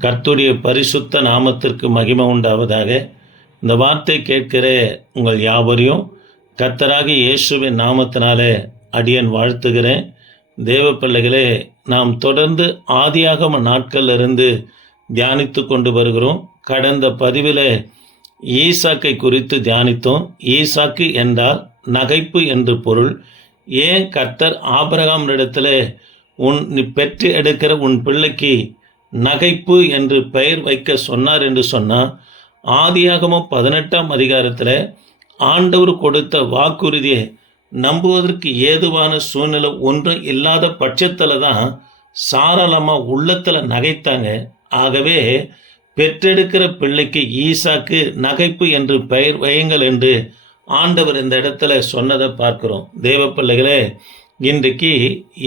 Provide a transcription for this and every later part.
கர்த்தருடைய பரிசுத்த நாமத்திற்கு மகிமை உண்டாவதாக. இந்த வார்த்தை கேட்கிற உங்கள் யாவரையும் கர்த்தராகிய இயேசுவின் நாமத்தினாலே அடியேன் வாழ்த்துகிறேன். தேவ பிள்ளைகளே, நாம் தொடர்ந்து ஆதியாகம நாட்களிலிருந்து தியானித்து கொண்டு வருகிறோம். கடந்த பதிவில் ஈசாக்கை குறித்து தியானித்தோம். ஈசாக்கு என்றால் நகைப்பு என்று பொருள். ஏன் கர்த்தர் ஆபிரகாமிடத்தில் நீ பெற்று எடுக்கிற உன் பிள்ளைக்கு நகைப்பு என்று பெயர் வைக்க சொன்னார் என்று சொன்னால், ஆதியாகமம் 18ஆம் அதிகாரத்தில் ஆண்டவர் கொடுத்த வாக்குறுதியை நம்புவதற்கு ஏதுவான சூழ்நிலை ஒன்றும் இல்லாத பட்சத்தில் தான் சாராளமாக உள்ளத்தில் நகைத்தாங்க. ஆகவே பெற்றெடுக்கிற பிள்ளைக்கு ஈசாக்கு நகைப்பு என்று பெயர் வையுங்கள் என்று ஆண்டவர் இந்த இடத்துல சொன்னதை பார்க்கிறோம். தேவ பிள்ளைகளே, இன்றைக்கு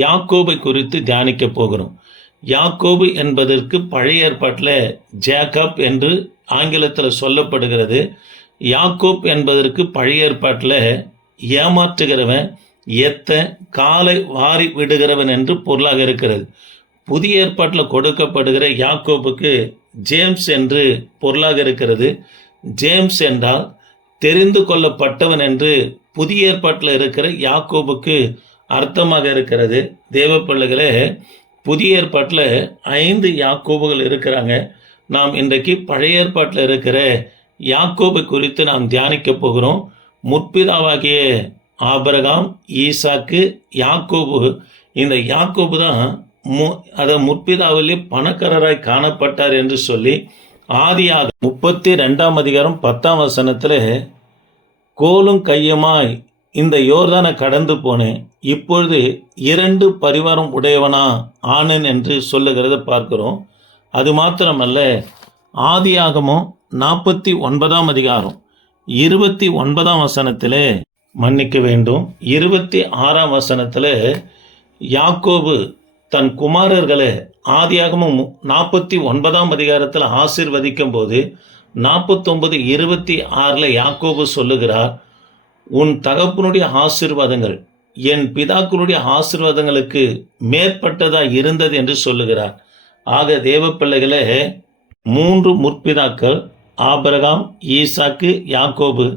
யாக்கோபை குறித்து தியானிக்க போகிறோம். யாக்கோபு என்பதற்கு பழைய ஏற்பாட்டில் ஜேக்கப் என்று ஆங்கிலத்தில் சொல்லப்படுகிறது. யாக்கோப் என்பதற்கு பழைய ஏற்பாட்டில் ஏமாற்றுகிறவன், காலை வாரி விடுகிறவன் என்று பொருளாக இருக்கிறது. புதிய ஏற்பாட்டில் கொடுக்கப்படுகிற யாக்கோபுக்கு ஜேம்ஸ் என்று பொருளாக இருக்கிறது. ஜேம்ஸ் என்றால் தெரிந்து கொள்ளப்பட்டவன் என்று புதிய ஏற்பாட்டில் இருக்கிற யாக்கோபுக்கு அர்த்தமாக இருக்கிறது. தேவ பிள்ளைகளே, புதிய ஏற்பாட்டில் 5 யாக்கோபுகள் இருக்கிறாங்க. நாம் இன்றைக்கு பழைய ஏற்பாட்டில் இருக்கிற யாக்கோபு குறித்து நாம் தியானிக்க போகிறோம். முற்பிதாவாகிய ஆபிரகாம், ஈசாக்கு, யாக்கோபு. இந்த யாக்கோபு தான் முற்பிதாவிலே பணக்காரராய் காணப்பட்டார் என்று சொல்லி ஆதியாக 32ஆம் அதிகாரம் 10ஆம் வசனத்தில் கோலும் கையுமாய் இந்த யோர்தானை கடந்து போனேன், இப்பொழுது 2 பரிவாரம் உடையவனா ஆனேன் என்று சொல்லுகிறத பார்க்கிறோம். அது மாத்திரமல்ல, ஆதியாகமம் 49ஆம் அதிகாரம் 29ஆம் வசனத்தில் மன்னிக்க வேண்டும் 26ஆம் வசனத்தில் யாக்கோபு தன் குமாரர்களை ஆதியாகமம் 49ஆம் அதிகாரத்தில் ஆசீர்வதிக்கும் போது 49:26 யாக்கோபு சொல்லுகிறார், உன் தகப்பனுடைய ஆசீர்வாதங்கள் என் பிதாக்களுடைய ஆசீர்வாதங்களுக்கு மேற்பட்டதாக இருந்தது என்று சொல்லுகிறார். ஆக தேவ பிள்ளைகளே, 3 முற்பிதாக்கள் ஆபிரகாம், ஈசாக்கு, யாக்கோபு.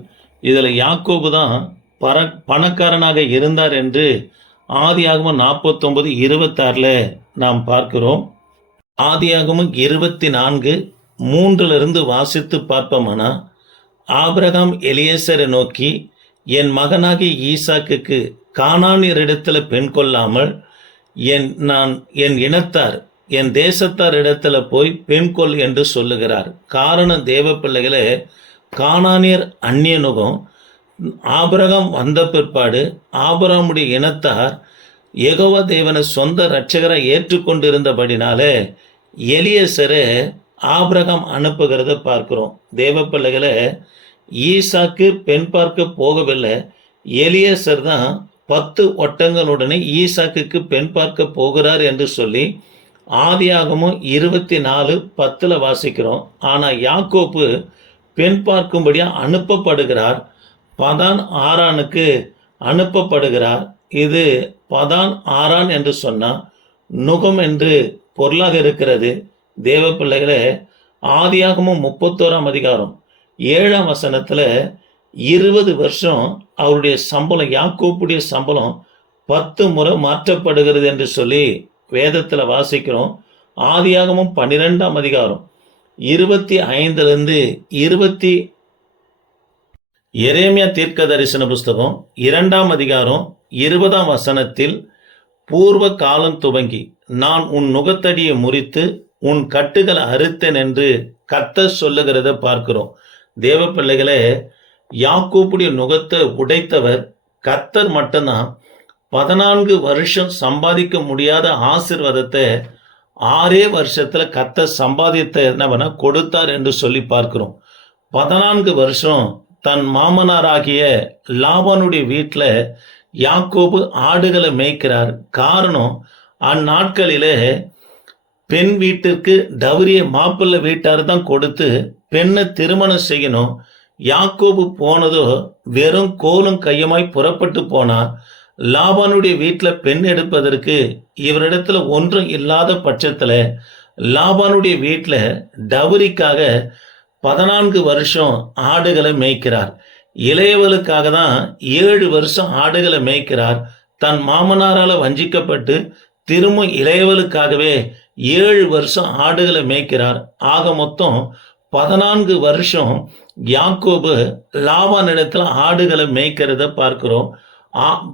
இதில் யாக்கோபு தான் பணக்காரனாக இருந்தார் என்று ஆதியாகமம் 49:26 நாம் பார்க்கிறோம். ஆதியாகமம் 24:3 வாசித்து பார்ப்போமானா, ஆபிரகாம் எலியேசரை நோக்கி, என் மகனாகிய ஈசாக்குக்கு கானானியரிடத்தில் பெண் கொள்ளாமல் என் இனத்தார் என் தேசத்தார் இடத்துல போய் பெண் கொள் என்று சொல்லுகிறார். காரணம் தேவ பிள்ளைகளே, கானானியர் அந்நியனுகம். ஆபிரகாம் வந்த பிற்பாடு ஆபிரகாமுடைய இனத்தார் யெகோவா தேவனை சொந்த இரட்சகரை ஏற்றுக்கொண்டிருந்தபடினாலே எலியேசரை ஆபிரகாம் அனுப்புகிறத பார்க்கிறோம். தேவ பிள்ளைகளை, ஈசாக்கு பெண் பார்க்க போகவில்லை. எலியேசர் தான் 10 ஒட்டங்களுடனே ஈசாக்குக்கு பெண் பார்க்க போகிறார் என்று சொல்லி ஆதியாகமம் 24:10 வாசிக்கிறோம். ஆனால் யாக்கோப்பு பெண் பார்க்கும்படியாக அனுப்பப்படுகிறார். பதான் ஆரானுக்கு அனுப்பப்படுகிறார். இது பதான் ஆரான் என்று சொன்னால் நுகம் என்று பொருளாக இருக்கிறது. தேவ பிள்ளைகளே, ஆதியாகமம் 31ஆம் அதிகாரம் 7ஆம் வசனத்தில் 20 வருஷம் அவருடைய சம்பளம், யாக்கோப்புடைய சம்பளம் 10 முறை மாற்றப்படுகிறது என்று சொல்லி வேதத்தில் வாசிக்கிறோம். ஆதியாகமம் 12ஆம் அதிகாரம் 25 எரேமியா தீர்க்க தரிசன புஸ்தகம் 2ஆம் அதிகாரம் 20ஆம் வசனத்தில், பூர்வ காலம் துவங்கி நான் உன் நுகத்தடியை முறித்து உன் கட்டுகளை அறுத்தேன் என்று கர்த்தர் சொல்லுகிறத பார்க்கிறோம். தேவ பிள்ளைகளே, யாக்கோப்புடைய நுகத்தை உடைத்தவர் கர்த்தர் மட்டும்தான். 14 வருஷம் சம்பாதிக்க முடியாத ஆசீர்வாதத்தை 6 வருஷத்தில் கர்த்தர் சம்பாதித்த கொடுத்தார் என்று சொல்லி பார்க்கிறோம். 14 வருஷம் தன் மாமனாராகிய லாபானுடைய வீட்டில் யாக்கோபு ஆடுகளை மேய்க்கிறார். காரணம், அந்நாட்களிலே பெண் வீட்டிற்கு டவரியை மாப்பிள்ளை வீட்டார் தான் கொடுத்து பெண்ணை திருமணம் செய்யணும். யாக்கோபு போனதோ வெறும் கோலும் கையுமாய் புறப்பட்டு போனார். லாபானுடைய வீட்டில் பெண் எடுப்பதற்கு இவரிடத்துல ஒன்றும் இல்லாத பட்சத்தில் லாபானுடைய வீட்டில் டவரிக்காக 14 வருஷம் ஆடுகளை மேய்க்கிறார். இளையவளுக்காக தான் 7 வருஷம் ஆடுகளை மேய்க்கிறார். தன் மாமனாரால் வஞ்சிக்கப்பட்டு திரும்ப இளையவளுக்காகவே 7 வருஷம் ஆடுகளை மேய்க்கிறார். ஆக மொத்தம் 14 வருஷம் யாக்கோபு லாபானிடத்தில் ஆடுகளை மேய்க்கிறத பார்க்கிறோம்.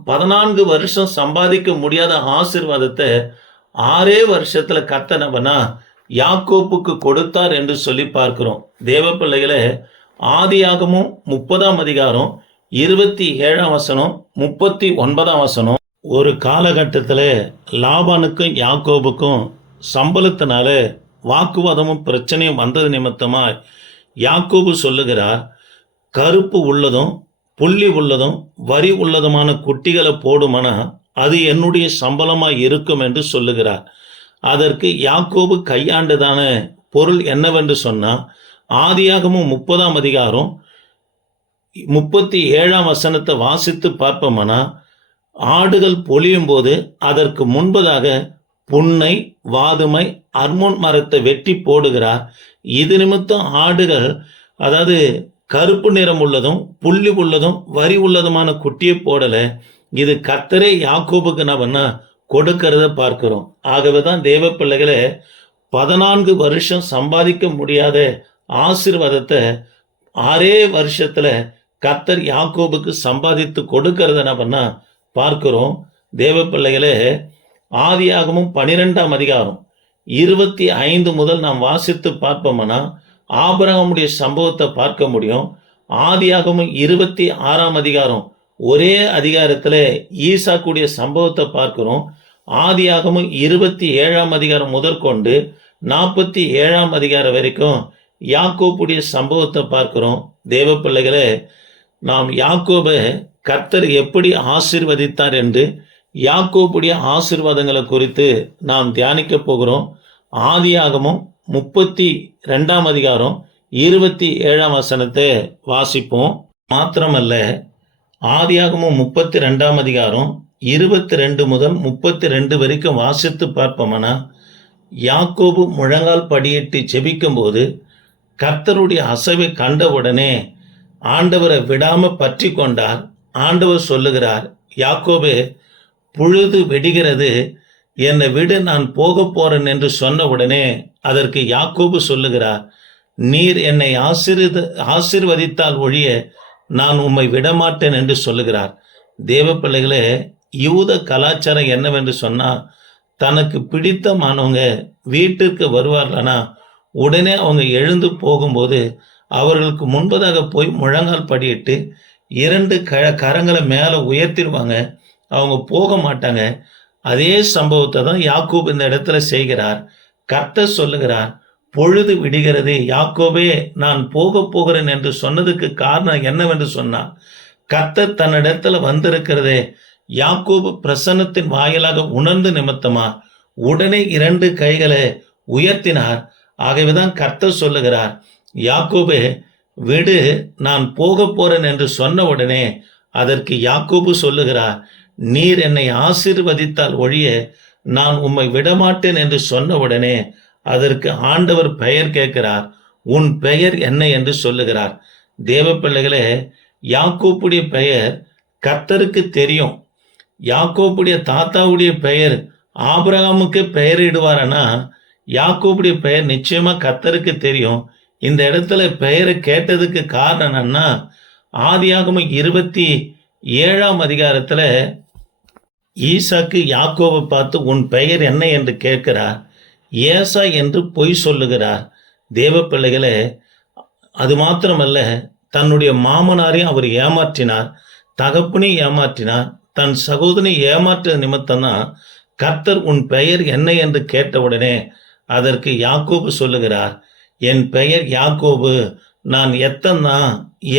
14 வருஷம் சம்பாதிக்க முடியாத ஆசீர்வாதத்தை 6 வருஷத்துல கர்த்தர் யாக்கோப்புக்கு கொடுத்தார் என்று சொல்லி பார்க்கிறோம். தேவ பிள்ளைகளே, ஆதியாகமும் 30ஆம் அதிகாரம் 27ஆம் வசனம் 39ஆம் வசனம். ஒரு காலகட்டத்தில் லாபானுக்கும் யாக்கோபுக்கும் சம்பளத்தினால வாக்குவாதமும் பிரச்சனையும் வந்தது நிமித்தமா யாக்கோபு சொல்லுகிறார், கருப்பு உள்ளதும் புள்ளி உள்ளதும் வரி உள்ளதுமான குட்டிகளை போடுமானா அது என்னுடைய சம்பளமாய் இருக்கும் என்று சொல்லுகிறார். அதற்கு யாக்கோபு கையாண்டதான பொருள் என்னவென்று சொன்னா, ஆதியாகமும் 30ஆம் அதிகாரம் 37ஆம் வசனத்தை வாசித்து பார்ப்போம்னா, ஆடுகள் பொழியும் போது அதற்கு முன்பதாக புன்னை வாதுமை அர்மோன் மரத்தை வெட்டி போடுகிறார். இது நிமித்தம் ஆடுகள், அதாவது கருப்பு நிறம் உள்ளதும் புள்ளி உள்ளதும் வரி உள்ளதுமான குட்டியை போடல. இது கர்த்தரே யாக்கோபுக்கு நான் கொடுக்கிறத பார்க்கிறோம். ஆகவே தான் தேவ பிள்ளைகளே, 14 வருஷம் சம்பாதிக்க முடியாத ஆசீர்வாதத்தை 6 வருஷத்துல கர்த்தர் யாக்கோபுக்கு சம்பாதித்து கொடுக்கிறத நம்ம பார்க்கிறோம். தேவ பிள்ளைகளே, ஆதியாகமும் 12ஆம் அதிகாரம் 25 முதல் நாம் வாசித்து பார்ப்போம்னா ஆபிரகாமுடைய சம்பவத்தை பார்க்க முடியும். ஆதியாகமும் 26ஆம் அதிகாரம் ஒரே அதிகாரத்துல ஈசாக்குடைய சம்பவத்தை பார்க்கிறோம். ஆதியாகமும் 27ஆம் அதிகாரம் முதற்கொண்டு 47ஆம் அதிகாரம் வரைக்கும் யாக்கோபுடைய சம்பவத்தை பார்க்கிறோம். தேவ பிள்ளைகளே, நாம் யாக்கோபை கர்த்தர் எப்படி ஆசீர்வதித்தார் என்று யாக்கோபுடைய ஆசீர்வாதங்களை குறித்து நாம் தியானிக்க போகிறோம். ஆதியாகமும் 32ஆம் அதிகாரம் 27ஆம் வசனத்தை வாசிப்போம். மாத்திரமல்ல, ஆதியாகமும் 32ஆம் அதிகாரம் 22 முதல் 32 வரைக்கும் வாசித்து பார்ப்போம்னா, யாக்கோபு முழங்கால் படியிட்டு ஜெபிக்கும் போது கர்த்தருடைய அசைவை கண்டவுடனே ஆண்டவரை விடாம பற்றி கொண்டார். ஆண்டவர் சொல்லுகிறார், யாக்கோபே, பொழுது வெடிகிறது, என்னை விடு, நான் போக போறேன் என்று சொன்ன உடனே அதற்கு யாக்கோபு சொல்லுகிறார், நீர் என்னை ஆசீர்வதித்தால் ஒழிய நான் உம்மை விடமாட்டேன் என்று சொல்லுகிறார். தேவ பிள்ளைகளே, யூத கலாச்சாரம் என்னவென்று சொன்னா, தனக்கு பிடித்தமானவங்க வீட்டிற்கு வருவார்களானா உடனே அவங்க எழுந்து போகும்போது அவர்களுக்கு முன்பதாக போய் முழங்கால் படியிட்டு 2 கரங்களை மேலே உயர்த்திடுவாங்க. அவங்க போக மாட்டாங்க. அதே சம்பவத்தை தான் யாக்கோபு இந்த இடத்துல செய்கிறார். கர்த்தர் சொல்லுகிறார், பொழுது விடுகிறது, யாக்கோபே, நான் போக போகிறேன் என்று சொன்னதுக்கு காரணம் என்னவென்று சொன்னார், கர்த்தர் தன்னிடத்துல வந்திருக்கிறதே யாக்கோபு பிரசன்னத்தின் வாயிலாக உணர்ந்து நிமித்தமா உடனே 2 கைகளை உயர்த்தினார். ஆகவேதான் கர்த்தர் சொல்லுகிறார், யாக்கோபே, விடு, நான் போக போறேன் என்று சொன்ன உடனே அதற்கு யாக்கோபு சொல்லுகிறார், நீர் என்னை ஆசீர்வதித்தால் ஒழிய நான் உம்மை விடமாட்டேன் என்று சொன்ன உடனே அதற்கு ஆண்டவர் பெயர் கேட்கிறார். உன் பெயர் என்ன என்று சொல்லுகிறார். தேவ பிள்ளைகளே, யாக்கோப்புடைய பெயர் கர்த்தருக்கு தெரியும். யாக்கோப்புடைய தாத்தாவுடைய பெயர் ஆபிரகாமுக்கு பெயரிடுவாரனா, யாக்கோப்புடைய பெயர் நிச்சயமா கர்த்தருக்கு தெரியும். இந்த இடத்துல பெயரை கேட்டதுக்கு காரணம் என்னன்னா, ஆதியாகமம் 27ஆம் அதிகாரத்துல ஈசாக்கு யாக்கோபை பார்த்து உன் பெயர் என்ன என்று கேட்கிறார். ஏசா என்று பொய் சொல்லுகிறார். தேவ பிள்ளைகளே, அது மாத்திரமல்ல, தன்னுடைய மாமனாரையும் அவர் ஏமாற்றினார், தகப்பனையும் ஏமாற்றினார், தன் சகோதரனை ஏமாற்ற நிமித்தம்தான் கர்த்தர் உன் பெயர் என்ன என்று கேட்டவுடனே அதற்கு யாக்கோபு சொல்லுகிறார், என் பெயர் யாக்கோபு, நான் எத்தன்தான்,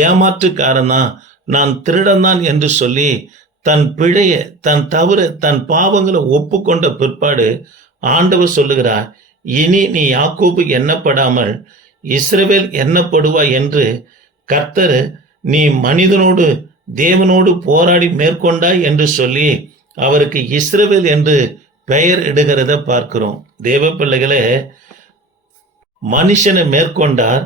ஏமாற்றுக்காரன் தான், நான் திருடன் தான் என்று சொல்லி தன் பிழைய, தன் தவறு, தன் பாவங்களை ஒப்புக்கொண்ட பிற்பாடு ஆண்டவர் சொல்லுகிறார், இனி நீ யாக்கோபு எண்ணப்படாமல் இஸ்ரவேல் எண்ணப்படுவாய் என்று கர்த்தர் நீ மனிதனோடு தேவனோடு போராடி மேற்கொண்டாய் என்று சொல்லி அவருக்கு இஸ்ரவேல் என்று பெயர் இடுகிறத பார்க்கிறோம். தேவ பிள்ளைகளே, மனுஷனை மேற்கொண்டார்,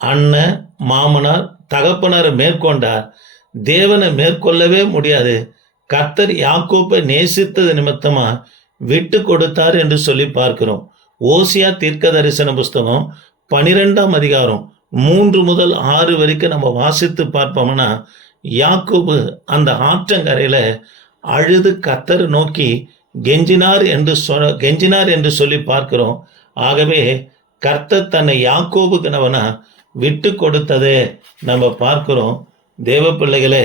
அண்ணன் மாமனார் தகப்பனாரை மேற்கொண்டார், தேவனை மேற்கொள்ளவே முடியாது. கர்த்தர் யாக்கோப்பை நேசித்தது நிமித்தமா விட்டு கொடுத்தார் என்று சொல்லி பார்க்கிறோம். ஓசியா தீர்க்க தரிசன புஸ்தகம் 12ஆம் அதிகாரம் 3 முதல் 6 வரைக்கும் நம்ம வாசித்து பார்ப்போம்னா, யாக்கோபு அந்த ஆற்றங்கரையில அழுது கர்த்தரை நோக்கி கெஞ்சினார் என்று சொல்லி பார்க்கிறோம். ஆகவே கர்த்தர் தன்னை யாக்கோபுக்கு நவனா விட்டு கொடுத்ததே நம்ம பார்க்கிறோம். தேவ பிள்ளைகளே,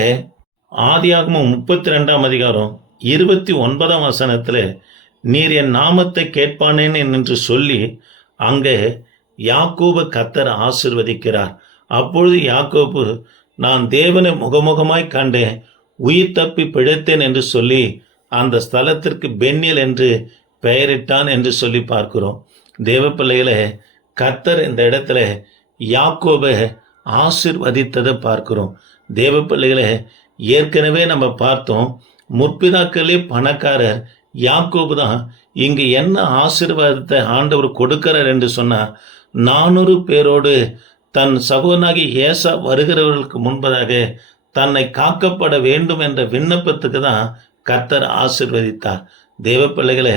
ஆதியாகமம் 32ஆம் அதிகாரம் 29ஆம் வசனத்தில் நீர் என் நாமத்தை கேட்பானேன் என்று சொல்லி அங்கே யாக்கோபு கர்த்தர் ஆசீர்வதிக்கிறார். அப்பொழுது யாக்கோபு, நான் தேவனை முகமுகமாய் கண்டேன், உயிர் தப்பி பிழைத்தேன் என்று சொல்லி அந்த ஸ்தலத்திற்கு பென்யேல் என்று பெயரிட்டான் என்று சொல்லி பார்க்கிறோம். தேவ பிள்ளைகளே, கர்த்தர் இந்த இடத்துல யாக்கோபை ஆசீர்வதித்ததை பார்க்கிறோம். தேவ பிள்ளைகளே, ஏற்கனவே நம்ம பார்த்தோம், முற்பிதாக்களே பணக்காரர் யாக்கோபு தான். இங்கு என்ன ஆசீர்வாதத்தை ஆண்டவர் கொடுக்கிறார் என்று சொன்னார், 400 பேரோடு தன் சகோதரனாகி ஏசா வருகிறவர்களுக்கு முன்பதாக தன்னை காக்கப்பட வேண்டும் என்ற விண்ணப்பத்துக்கு தான் கர்த்தர் ஆசீர்வதித்தார். தேவ பிள்ளைகளே,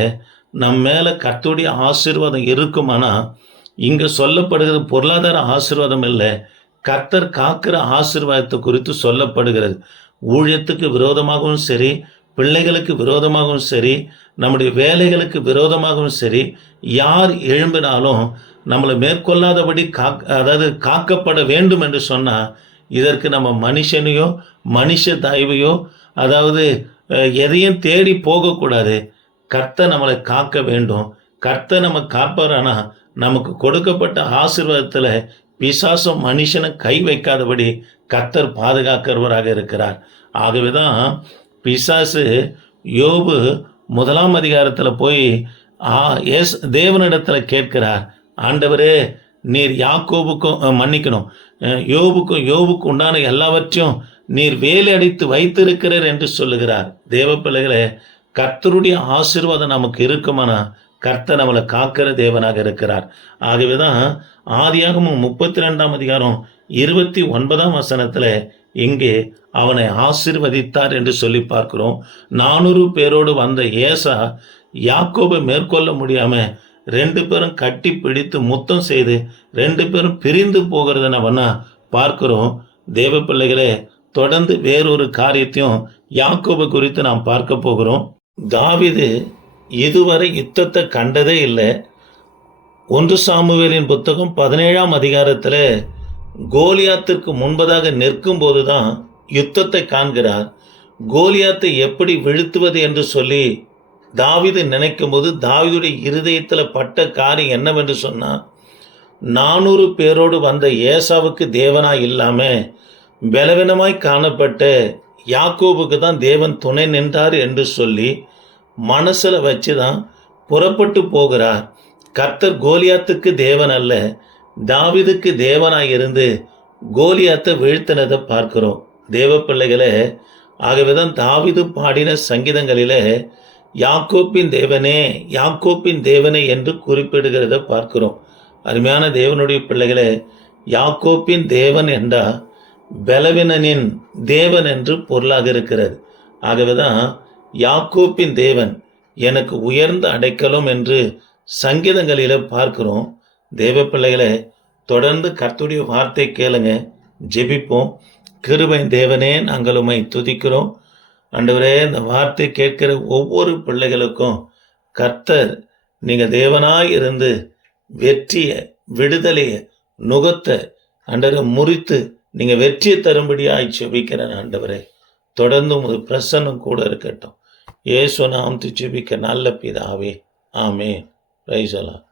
நம் மேலே கர்த்தருடைய ஆசீர்வாதம் இருக்குமானா, இங்கே சொல்லப்படுகிறது பொருளாதார ஆசீர்வாதம் இல்லை, கர்த்தர் காக்கிற ஆசீர்வாதத்தை குறித்து சொல்லப்படுகிறது. ஊழியத்துக்கு விரோதமாகவும் சரி, பிள்ளைகளுக்கு விரோதமாகவும் சரி, நம்முடைய வேலைகளுக்கு விரோதமாகவும் சரி, யார் எழும்பினாலும் நம்மளை மேற்கொள்ளாதபடி காக்கப்பட வேண்டும் என்று சொன்னால், இதற்கு நம்ம மனுஷனையோ மனுஷ தயவையோ எதையும் தேடி போகக்கூடாது. கர்த்தர் நம்மளை காக்க வேண்டும். கர்த்தர் நம்ம காப்பாரானா நமக்கு கொடுக்கப்பட்ட ஆசீர்வாதத்தில் பிசாசும் மனுஷனை கை வைக்காதபடி கர்த்தர் பாதுகாக்கிறவராக இருக்கிறார். ஆகவே தான் பிசாசு யோபு 1ஆம் அதிகாரத்தில் போய் தேவனிடத்தில் கேட்கிறார், ஆண்டவரே, நீர் யாக்கோபுக்கும் மன்னிக்கணும், யோபுக்கும் உண்டான எல்லாவற்றையும் நீர் வேலை அடித்து வைத்திருக்கிறார் என்று சொல்லுகிறார். தேவ பிள்ளைகளே, கர்த்தருடைய ஆசீர்வாதம் நமக்கு இருக்குமானா கர்த்தர் நம்மளை காக்கிற தேவனாக இருக்கிறார். ஆகவே தான் ஆதியாகமம் 32ஆம் அதிகாரம் 29ஆம் வசனத்தில் இங்கே அவனை ஆசீர்வதித்தார் என்று சொல்லி பார்க்கிறோம். 400 பேரோடு வந்த ஏசா யாக்கோபை மேற்கொள்ள முடியாம 2 பேரும் கட்டி பிடித்து முத்தம் செய்து 2 பேரும் பிரிந்து போகிறத நம்ம பார்க்கிறோம். தேவ பிள்ளைகளே, தொடர்ந்து வேறொரு காரியத்தையும் யாக்கோபு குறித்து நாம் பார்க்க போகிறோம். தாவீது இதுவரை யுத்தத்தை கண்டதே இல்லை. 1 சாமுவேலின் புத்தகம் 17ஆம் அதிகாரத்தில் கோலியாத்திற்கு முன்பதாக நிற்கும் போதுதான் யுத்தத்தை காண்கிறார். கோலியாத்தை எப்படி வீழ்த்துவது என்று சொல்லி தாவீது நினைக்கும் போது தாவீதுடைய இருதயத்தில் பட்ட காரியம் என்னவென்று சொன்னால், 400 பேரோடு வந்த ஏசாவுக்கு தேவனாய் இல்லாம பலவீனமாய் காணப்பட்ட யாக்கோபுக்கு தான் தேவன் துணை நின்றார் என்று சொல்லி மனசில் வச்சு தான் புறப்பட்டு போகிறார். கர்த்தர் கோலியாத்துக்கு தேவன் அல்ல, தாவீதுக்கு தேவனாய் இருந்து கோலியாத்தை வீழ்த்தினதை பார்க்கிறோம். தேவ பிள்ளைகளே, ஆகவே தான் தாவீது பாடின சங்கீதங்களிலே யாக்கோப்பின் தேவனே, யாக்கோப்பின் தேவனே என்று குறிப்பிடுகிறத பார்க்கிறோம். அருமையான தேவனுடைய பிள்ளைகளே, யாக்கோப்பின் தேவன் என்றால் பலவீனனின் தேவன் என்று பொருளாக இருக்கிறது. ஆகவே தான் யாக்கோப்பின் தேவன் எனக்கு உயர்ந்த அடைக்கலம் என்று சங்கீதங்களில் பார்க்கிறோம். தேவ பிள்ளைகளே, தொடர்ந்து கர்த்தருடைய வார்த்தை கேளுங்க, ஜெபிப்போம். கிருபையின் தேவனே, நாங்கள் உம்மை துதிக்கிறோம். ஆண்டவரே, இந்த வார்த்தை கேட்கிற ஒவ்வொரு பிள்ளைகளுக்கும் கர்த்தர் நீங்கள் தேவனாய் இருந்து வெற்றியை, விடுதலையை, நுகத்தை ஆண்டவரை முறித்து நீங்கள் வெற்றியை தரும்படியாய் ஜெபிக்கிறேன். ஆண்டவரே, தொடர்ந்து உமது பிரசன்னம் கூட இருக்கட்டும். இயேசு நாமத்தில் ஜெபிக்க நல்ல பிதாவே, ஆமென். Praise the Lord.